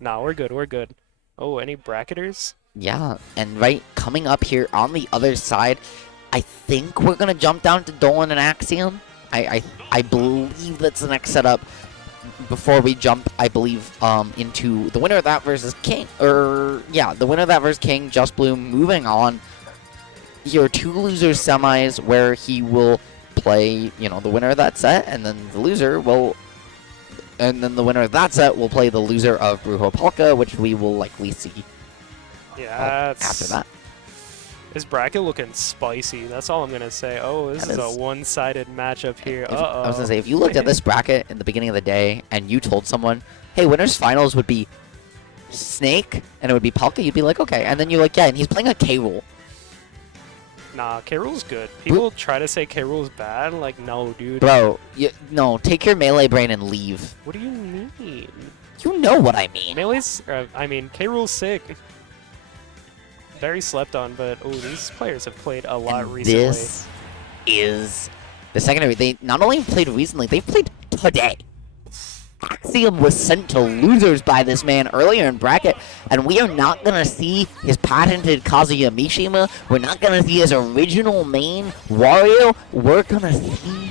Nah, we're good. We're good. Oh, any bracketers? Yeah, and right, coming up here on the other side, I think we're gonna jump down to Dolan and Axiom. I believe that's the next setup. Before we jump, I believe, into the winner of that versus King, yeah, the winner of that versus King, Just Bloom, moving on. Here are two losers semis where he will play, you know, the winner of that set, and then the loser will, and then the winner of that set will play the loser of Brujo Polka, which we will likely see Yeah, after that. this bracket looking spicy. That's all I'm gonna say. Oh, this is a one-sided matchup here. I was gonna say, if you looked at this bracket in the beginning of the day and you told someone, "Hey, winners finals would be Snake and it would be Polka," you'd be like, "Okay," and then you're like, "Yeah," and he's playing a K rule. Nah, K Rool's good. People try to say K Rool's bad. Like, no, dude. Bro, no, take your melee brain and leave. What do you mean? You know what I mean. Melee's, I mean, K Rool's sick. Very slept on, but oh, these players have played a lot recently. This is the secondary. They not only played recently, they've played today. Axiom was sent to losers by this man earlier in bracket, and we are not going to see his patented Kazuya Mishima. We're not going to see his original main, Wario. We're going to see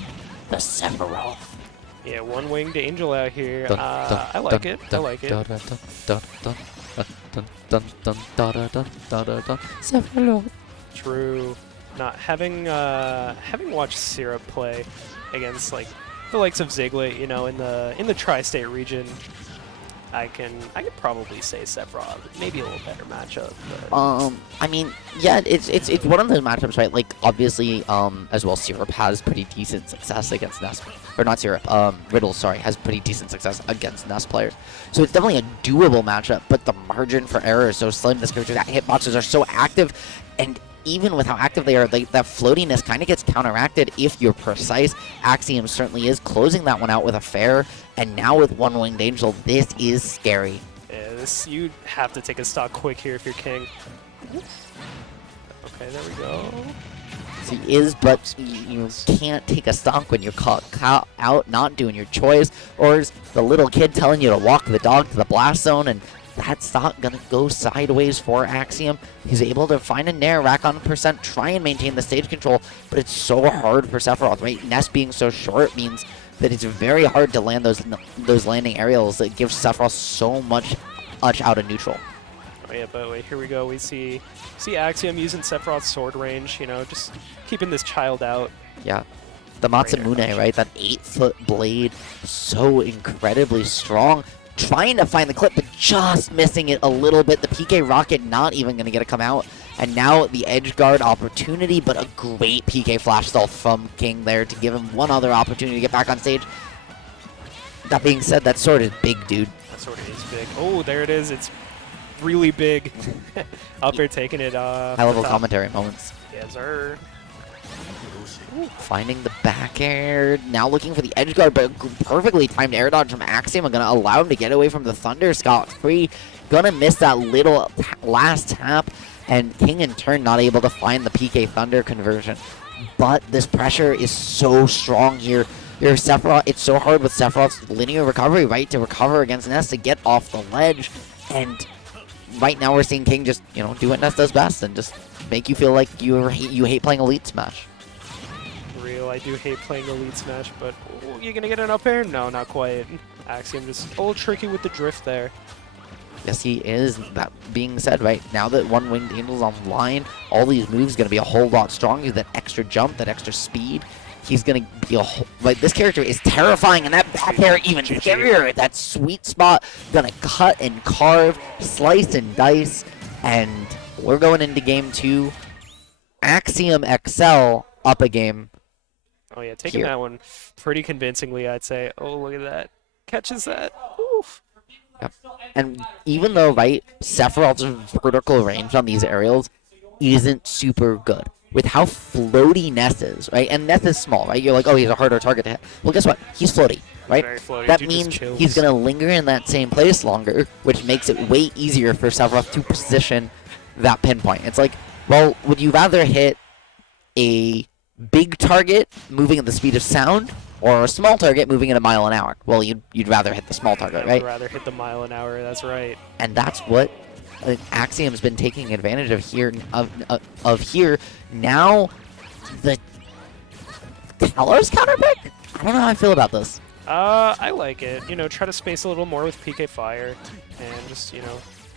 the Sephiroth. Yeah, one-winged angel out here. I like it. I like it. Sephiroth. True. Not having watched Syrup play against like the likes of Ziglet, you know, in the tri-state region, I can probably say Sephiroth. Maybe a little better matchup. But. I mean, yeah, it's one of those matchups, right? Like, obviously, as well, Syrup has pretty decent success against Nest, or not Syrup, Riddle, sorry, has pretty decent success against Nest players. So it's definitely a doable matchup, but the margin for error is so slim. This character, that hitboxes are so active, and even with how active they are, that floatiness kind of gets counteracted if you're precise. Axiom certainly is closing that one out with a fair, and now with One Winged Angel, this is scary. Yeah, you have to take a stock quick here if you're King. Okay, there we go. He is, but you can't take a stock when you're caught out not doing your choice, or is the little kid telling you to walk the dog to the blast zone, and that stock gonna go sideways for Axiom. He's able to find a Nair, rack on percent, try and maintain the stage control, but it's so hard for Sephiroth, right? Nest being so short means that it's very hard to land those landing aerials that give Sephiroth so much out of neutral. Oh yeah, but wait, here we go. We see Axiom using Sephiroth's sword range, you know, just keeping this child out. Yeah. The Masamune, right? That 8-foot blade, so incredibly strong. Trying to find the clip, but just missing it a little bit. The PK Rocket not even going to get to come out. And now the edge guard opportunity, but a great PK flash stall from King there to give him one other opportunity to get back on stage. That being said, that sword is big, dude. That sword is big. Oh, there it is. It's really big. Up there taking it. High-level commentary moments. Yes, sir. Finding the back air, now looking for the edge guard, but perfectly timed air dodge from Axiom are going to allow him to get away from the Thunder scot-free. Gonna miss that little last tap, and King in turn not able to find the PK Thunder conversion. But this pressure is so strong here. Your Sephiroth, it's so hard with Sephiroth's linear recovery, right, to recover against Nest to get off the ledge. And right now we're seeing King just, you know, do what Nest does best and just make you feel like you hate playing Elite Smash. I do hate playing Elite Smash, but you gonna get an up air? No, not quite. Axiom just a little tricky with the drift there. Yes, he is. That being said, right, now that One Winged Angel's online, all these moves going to be a whole lot stronger. That extra jump, that extra speed, he's going to be like, this character is terrifying, and that back air even scarier. That sweet spot, going to cut and carve, slice and dice, and we're going into game 2. Axiom XL up a game. Oh yeah, taking that one pretty convincingly, I'd say. Oh, look at that. Catches that. Oof. Yep. And even though, right, Sephiroth's vertical range on these aerials isn't super good, with how floaty Ness is, right? And Ness is small, right? You're like, oh, he's a harder target to hit. Well, guess what? He's floaty, right? Very floaty. That Dude means he's going to linger in that same place longer, which makes it way easier for Sephiroth to position that pinpoint. It's like, well, would you rather hit a big target moving at the speed of sound, or a small target moving at a mile an hour. Well, you'd rather hit the small target, right? I'd rather hit the mile an hour. That's right. And that's what Axiom's been taking advantage of here. Of here now, the Kalos counter pick. I don't know how I feel about this. I like it. You know, try to space a little more with PK Fire, and just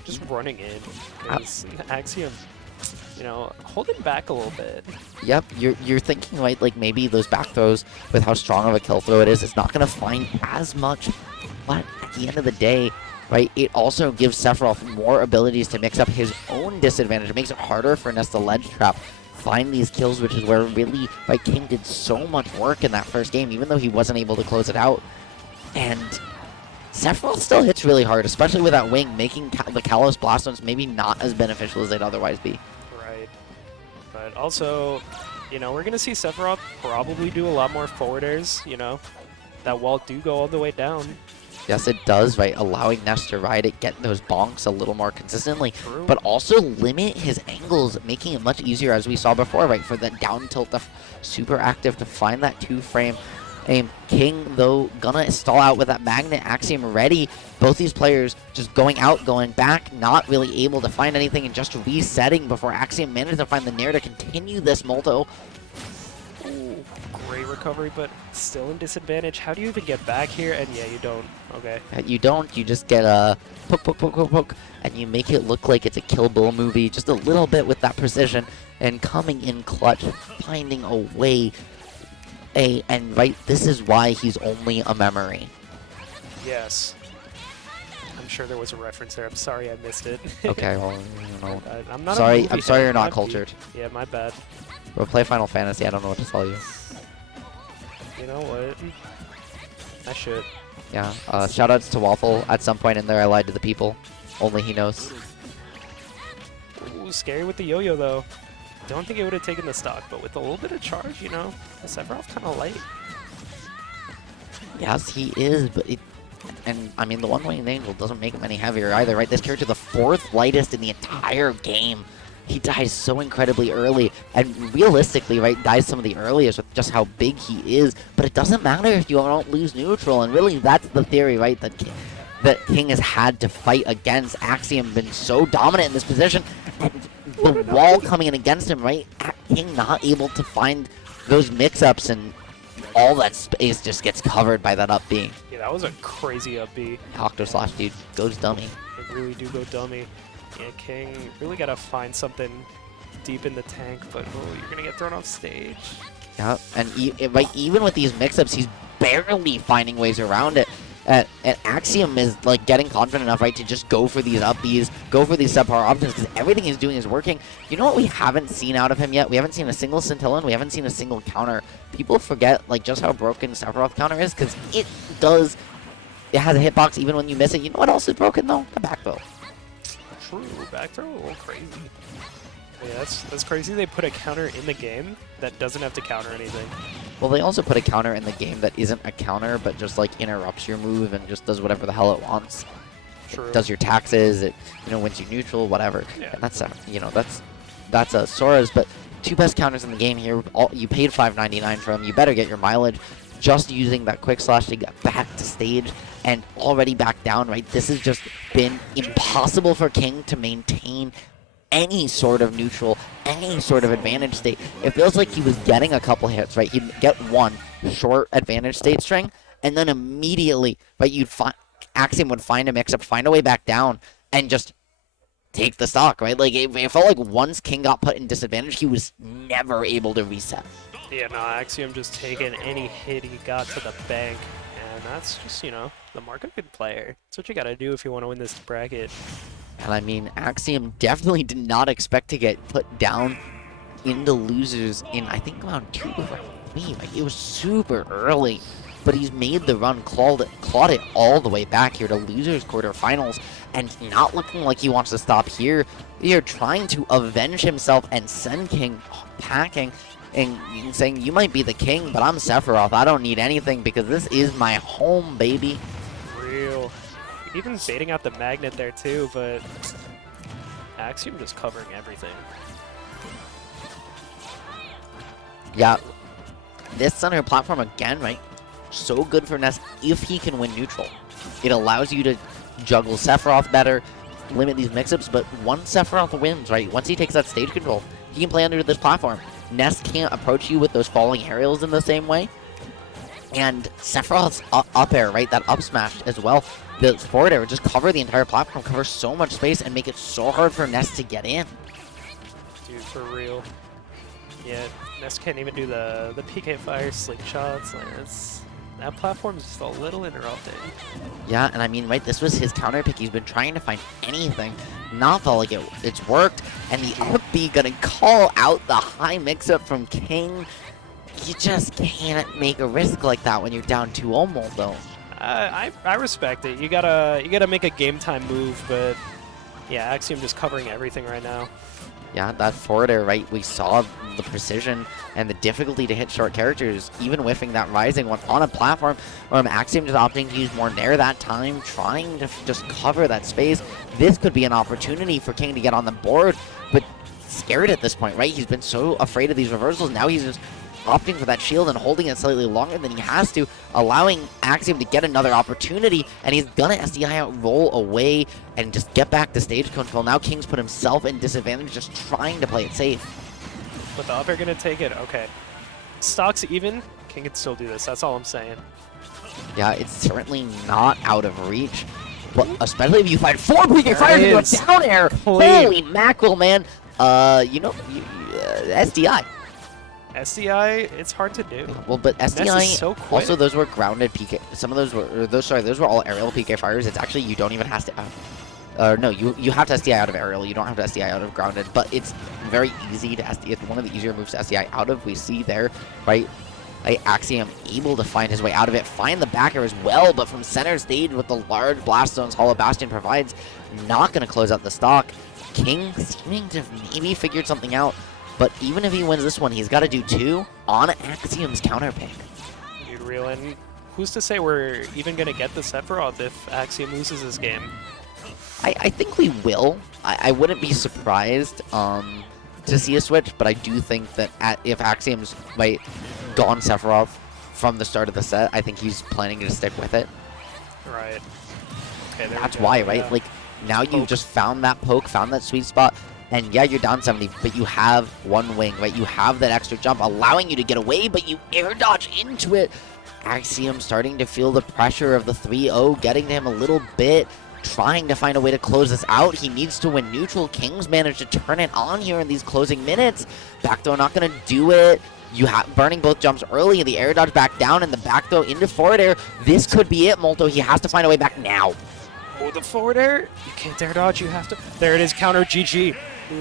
just running in. Because Axiom, holding back a little bit. Yep, you're thinking, right, like maybe those back throws with how strong of a kill throw it is, it's not going to find as much. But at the end of the day, right, it also gives Sephiroth more abilities to mix up his own disadvantage. It makes it harder for Nesta Ledge Trap find these kills, which is where really, right, King did so much work in that first game, even though he wasn't able to close it out. And Sephiroth still hits really hard, especially with that wing, making the Kalos Blast Zones maybe not as beneficial as they'd otherwise be. Right. But also, we're going to see Sephiroth probably do a lot more forward airs, That wall do go all the way down. Yes, it does, right? Allowing Ness to ride it, get those bonks a little more consistently, True. But also limit his angles, making it much easier, as we saw before, right? For the down tilt, the super active to find that 2-frame aim. King, though, gonna stall out with that magnet. Axiom ready. Both these players just going out, going back, not really able to find anything, and just resetting before Axiom manages to find the Nair to continue this multo. Ooh, great recovery, but still in disadvantage. How do you even get back here? And yeah, you don't. Okay. You don't. You just get a poke, poke, poke, poke, poke, and you make it look like it's a Kill Bill movie just a little bit with that precision, and coming in clutch, finding a way. And right, this is why he's only a memory. Yes. I'm sure there was a reference there. I'm sorry I missed it. Okay, well, I'm not sorry. a movie I'm sorry fan. you're not I'm cultured. Yeah, my bad. We'll play Final Fantasy. I don't know what to tell you. You know what? I should. Yeah. Shoutouts to Waffle. At some point in there, I lied to the people. Only he knows. Ooh, scary with the yo-yo though. Don't think it would have taken the stock, but with a little bit of charge, the Sephiroth kind of light. Yes, he is, but I mean, the one-winged angel doesn't make him any heavier either, right? This character, the 4th lightest in the entire game. He dies so incredibly early, and realistically, right, dies some of the earliest with just how big he is, but it doesn't matter if you don't lose neutral, and really that's the theory, right, that King has had to fight against. Axiom been so dominant in this position, and the wall coming in against him, right, King not able to find those mix-ups, and all that space just gets covered by that up B. Yeah, that was a crazy up B. Octo Slash, dude, goes dummy. They really do go dummy. Yeah, King really got to find something deep in the tank, but you're going to get thrown off stage. Yeah, and even with these mix-ups, he's barely finding ways around it. And Axiom is like getting confident enough, right, to just go for these up Bs, go for these subpar options, because everything he's doing is working. You know what we haven't seen out of him yet? We haven't seen a single scintilla, and we haven't seen a single counter. People forget like just how broken Sephiroth counter is, because it has a hitbox even when you miss it. You know what else is broken though? The back throw. True, back throw a little crazy. Yeah, that's crazy. They put a counter in the game that doesn't have to counter anything. Well, they also put a counter in the game that isn't a counter, but just like interrupts your move and just does whatever the hell it wants. True. It does your taxes. It wins you neutral, whatever. Yeah. And that's that's Sora's. But 2 best counters in the game here. You paid $5.99 for them. You better get your mileage. Just using that quick slash to get back to stage and already back down. Right. This has just been impossible for King to maintain any sort of neutral, any sort of advantage state. It feels like he was getting a couple hits, right? He'd get one short advantage state string, and then immediately, right, Axiom would find a mix-up, find a way back down, and just take the stock, right? Like, it felt like once King got put in disadvantage, he was never able to reset. Yeah, no, Axiom just taking any hit he got to the bank, and that's just, the mark of a good player. That's what you gotta do if you want to win this bracket. And I mean, Axiom definitely did not expect to get put down into losers in, I think, round 2 or round 3. Like, it was super early, but he's made the run, clawed it all the way back here to losers quarterfinals, and not looking like he wants to stop here. You're trying to avenge himself and send King packing and saying, you might be the king, but I'm Sephiroth. I don't need anything because this is my home, baby. Real. Even baiting out the magnet there too, but Axiom just covering everything. Yeah. This center platform again, right? so good for Ness if he can win neutral. It allows you to juggle Sephiroth better, limit these mix-ups, but once Sephiroth wins, right, once he takes that stage control, he can play under this platform. Ness can't approach you with those falling aerials in the same way. And Sephiroth's up air, right, that up smash as well, the forward air would just cover the entire platform, cover so much space, and make it so hard for Ness to get in. Dude, for real. Yeah, Ness can't even do the PK fire slingshots. Like, that platform's just a little interrupting. Yeah, and I mean, right, this was his counter pick. He's been trying to find anything. Not felt like it's worked. And the up B gonna call out the high mix-up from King. You just can't make a risk like that when you're down 2-0 Moldo. I respect it. You gotta make a game time move, but yeah, Axiom just covering everything right now. Yeah, that forward air, right, we saw the precision and the difficulty to hit short characters, even whiffing that rising one on a platform. Axiom just opting to use more Nair that time, trying to just cover that space. This could be an opportunity for King to get on the board, but scared at this point, right? He's been so afraid of these reversals. Now he's just opting for that shield and holding it slightly longer than he has to, allowing Axiom to get another opportunity, and he's gonna SDI out, roll away, and just get back to stage control. Now King's put himself in disadvantage, just trying to play it safe. But the up air gonna take it, okay. Stock's even, King can still do this, that's all I'm saying. Yeah, it's certainly not out of reach, but especially if you find 4 PK fires into a down air. Clean. Holy mackerel, man. SDI. SDI, it's hard to do. Well, but SDI, so quick. also those were grounded PK. Some of those were, those were all aerial PK fires. It's actually, you don't even have to, no, you have to SDI out of aerial. You don't have to SDI out of grounded, but it's very easy to SDI. It's one of the easier moves to SDI out of. We see there, right? Axiom able to find his way out of it, find the back air as well, but from center stage with the large blast zones Hollow Bastion provides, not going to close out the stock. King seeming to have maybe figured something out. But even if he wins this one, he's got to do 2 on Axiom's counter pick. Dude, real, and who's to say we're even going to get the Sephiroth if Axiom loses this game? I think we will. I wouldn't be surprised to see a switch, but I do think that if Axiom's gone Sephiroth from the start of the set, I think he's planning to stick with it. Right. Okay, there That's we go. why, right? Yeah. Like, now you've just found that poke, found that sweet spot. And yeah, you're down 70, but you have one wing, right? You have that extra jump allowing you to get away, but you air dodge into it. Axiom starting to feel the pressure of the 3-0, getting to him a little bit, trying to find a way to close this out. He needs to win neutral. King's managed to turn it on here in these closing minutes. Back throw not going to do it. You have burning both jumps early, and the air dodge back down, and the back throw into forward air. This could be it, Molto. He has to find a way back now. Oh, the forward air? You can't air dodge, you have to. There it is, counter GG.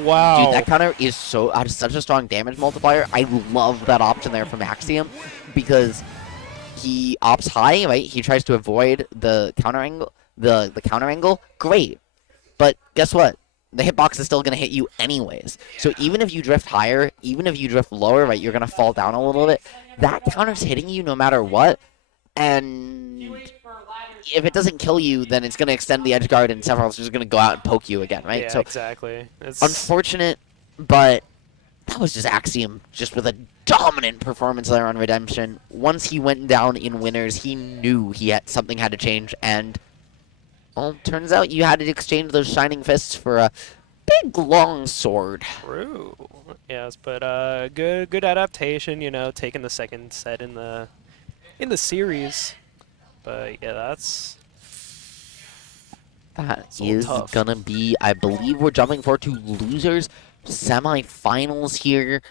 Wow. Dude, that counter is such a strong damage multiplier. I love that option there from Axiom because he opts high, right? He tries to avoid the counter angle, the counter angle. Great. But guess what? The hitbox is still going to hit you anyways. So even if you drift higher, even if you drift lower, right, you're going to fall down a little bit. That counter's hitting you no matter what. And if it doesn't kill you, then it's going to extend the edge guard, and Sephiroth's just going to go out and poke you again, right? Yeah, so exactly. It's unfortunate, but that was just Axiom, just with a dominant performance there on Redemption. Once he went down in winners, he knew something had to change, and well, turns out you had to exchange those shining fists for a big long sword. true. Yes, but good adaptation. You know, taking the second set in the series. But yeah, That a little is tough. gonna be, I believe we're jumping forward to losers semifinals here.